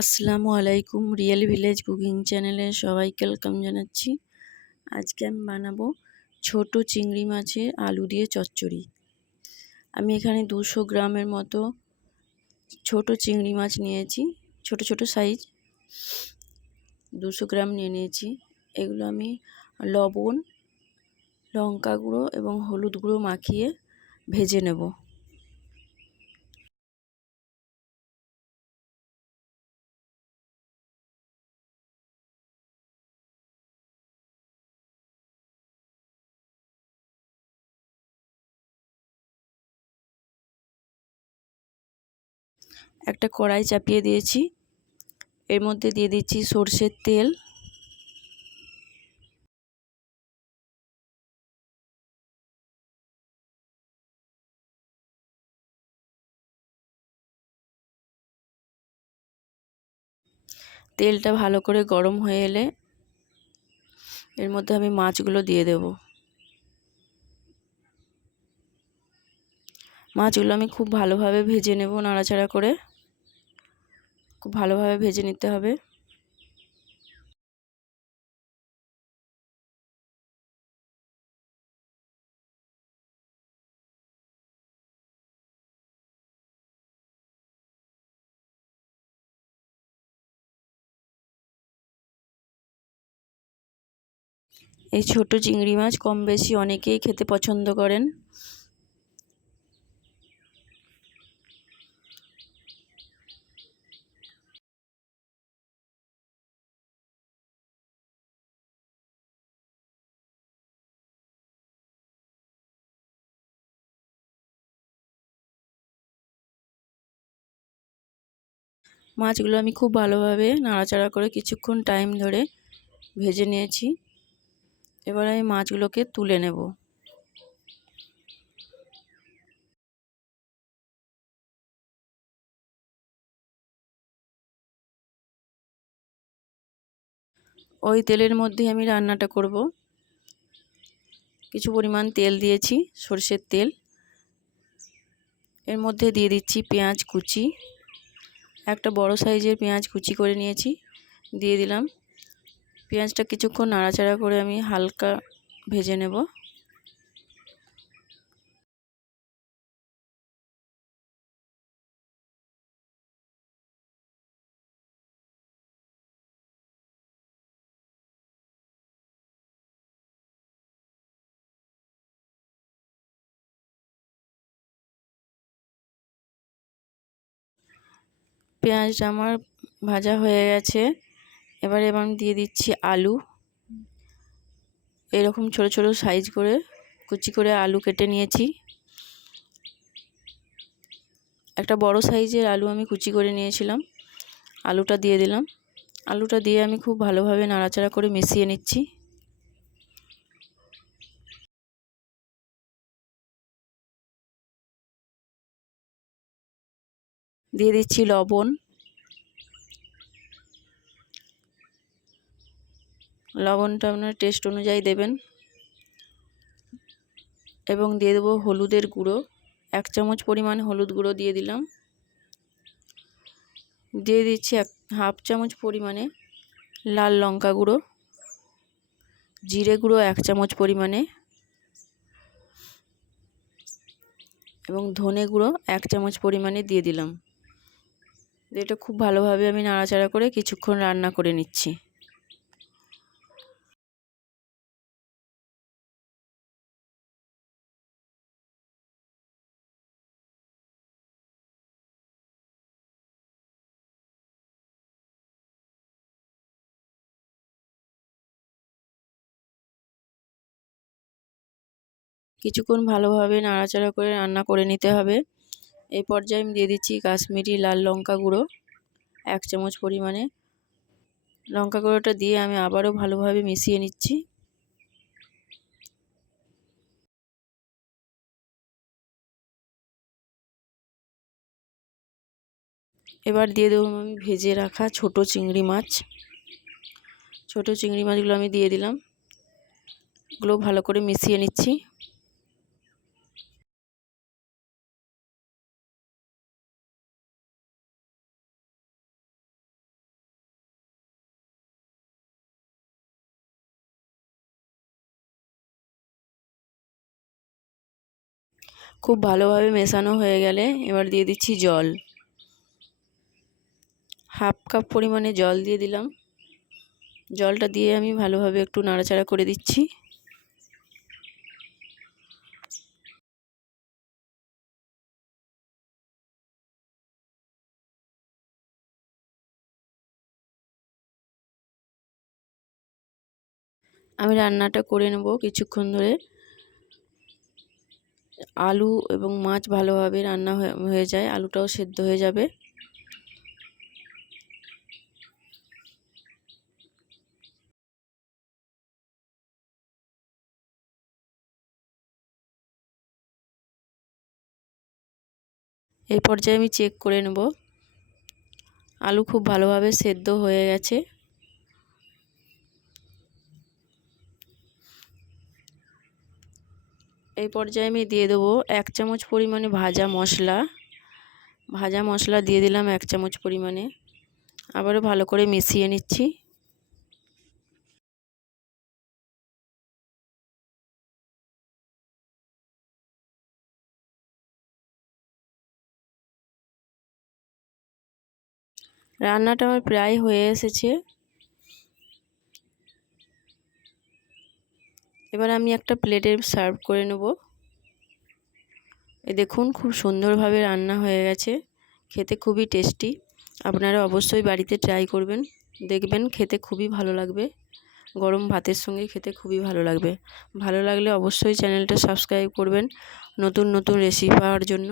আসসালামু আলাইকুম real village cooking চ্যানেলে সবাইকে ওয়েলকাম জানাচ্ছি। আজকে আমি বানাবো ছোট চিংড়ি মাছের আলু দিয়ে চচ্চড়ি। আমি এখানে দুশো গ্রামের মতো ছোট চিংড়ি মাছ নিয়েছি, ছোট ছোট সাইজ দুশো গ্রাম নিয়ে নিয়েছি। এগুলো আমি লবণ, লঙ্কা গুঁড়ো এবং হলুদ গুঁড়ো মাখিয়ে ভেজে নেব। একটা কড়াই চাপিয়ে দিয়েছি। এর মধ্যে দিয়ে দিচ্ছি সর্ষের তেল। তেলটা ভালো করে গরম হয়ে এলে এর মধ্যে আমি মাছগুলো দিয়ে দেব। মাছগুলো আমি খুব ভালোভাবে ভেজে নেব নাড়াচাড়া করে। খুব ভালোভাবে ভেজে নিতে হবে। এই ছোট চিংড়ি মাছ কম বেশি অনেকেই খেতে পছন্দ করেন। মাছগুলো আমি খুব ভালোভাবে নাড়াচাড়া করে কিছুক্ষণ টাইম ধরে ভেজে নিয়েছি। এবার আমি মাছগুলোকে তুলে নেব। ওই তেলের মধ্যে আমি রান্নাটা করব। কিছু পরিমাণ তেল দিয়েছি, সর্ষের তেল। এর মধ্যে দিয়ে দিচ্ছি পেঁয়াজ কুচি। একটা বড় সাইজের পেঁয়াজ কুচি করে নিয়েছি, দিয়ে দিলাম। পেঁয়াজটা কিছুক্ষণ নাড়াচাড়া করে আমি হালকা ভেজে নেব। পেঁয়াজটা আমার ভাজা হয়ে গেছে। এবারে এবার আমি দিয়ে দিচ্ছি আলু। এরকম ছোট ছোট সাইজ করে, কুচি করে আলু কেটে নিয়েছি। একটা বড় সাইজের আলু আমি কুচি করে নিয়েছিলাম। আলুটা দিয়ে দিলাম। আলুটা দিয়ে আমি খুব ভালোভাবে নাড়াচাড়া করে মিশিয়ে নিচ্ছি। দিয়ে দিচ্ছি লবণ। লবণটা আপনার টেস্ট অনুযায়ী দেবেন। এবং দিয়ে দেবো হলুদের গুঁড়ো। এক চামচ পরিমাণ হলুদ গুঁড়ো দিয়ে দিলাম। দিয়ে দিচ্ছি এক, হাফ চামচ পরিমাণে লাল লঙ্কা গুঁড়ো। জিরে গুঁড়ো এক চামচ পরিমাণে। এবং ধনে গুঁড়ো এক চামচ পরিমাণে দিয়ে দিলাম। এটা খুব ভালোভাবে আমি নাড়াচাড়া করে কিছুক্ষণ রান্না করে নিচ্ছি। কিছুক্ষণ ভালোভাবে নাড়াচাড়া করে রান্না করে নিতে হবে। এই পর্যায়ে আমি দিয়ে দিচ্ছি কাশ্মীরি লাল লঙ্কা গুঁড়ো, এক চামচ পরিমাণে। লঙ্কা গুঁড়োটা দিয়ে আমি আবারও ভালোভাবে মিশিয়ে নিচ্ছি। এবার দিয়ে দেবো আমি ভেজে রাখা ছোট চিংড়ি মাছ। ছোট চিংড়ি মাছগুলো আমি দিয়ে দিলাম। এগুলো ভালো করে মিশিয়ে নিচ্ছি। খুব ভালোভাবে মেশানো হয়ে গেলে এবার দিয়ে দিচ্ছি জল। হাফ কাপ পরিমাণে জল দিয়ে দিলাম। জলটা দিয়ে আমি ভালোভাবে একটু নাড়াচাড়া করে দিচ্ছি। আমি রান্নাটা করে নেব কিছুক্ষণ ধরে। আলু এবং মাছ ভালোভাবে রান্না হয়ে যায়। আলুটাও সেদ্ধ হয়ে যাবে। এই পর্যায়ে আমি চেক করে নেব। আলু খুব ভালোভাবে সেদ্ধ হয়ে গেছে। এই পর্যায়ে আমি দিয়ে দেবো এক চামচ পরিমাণে ভাজা মশলা। ভাজা মশলা দিয়ে দিলাম এক চামচ পরিমাণে। আবারও ভালো করে মিশিয়ে নিচ্ছি। রান্নাটা আমার প্রায় হয়ে এসেছে। এবার আমি একটা প্লেটে সার্ভ করে নেব। এ দেখুন, খুব সুন্দরভাবে রান্না হয়ে গেছে। খেতে খুবই টেস্টি। আপনারা অবশ্যই বাড়িতে ট্রাই করবেন। দেখবেন খেতে খুবই ভালো লাগবে। গরম ভাতের সঙ্গে খেতে খুবই ভালো লাগবে। ভালো লাগলে অবশ্যই চ্যানেলটা সাবস্ক্রাইব করবেন নতুন নতুন রেসিপি পাওয়ার জন্য।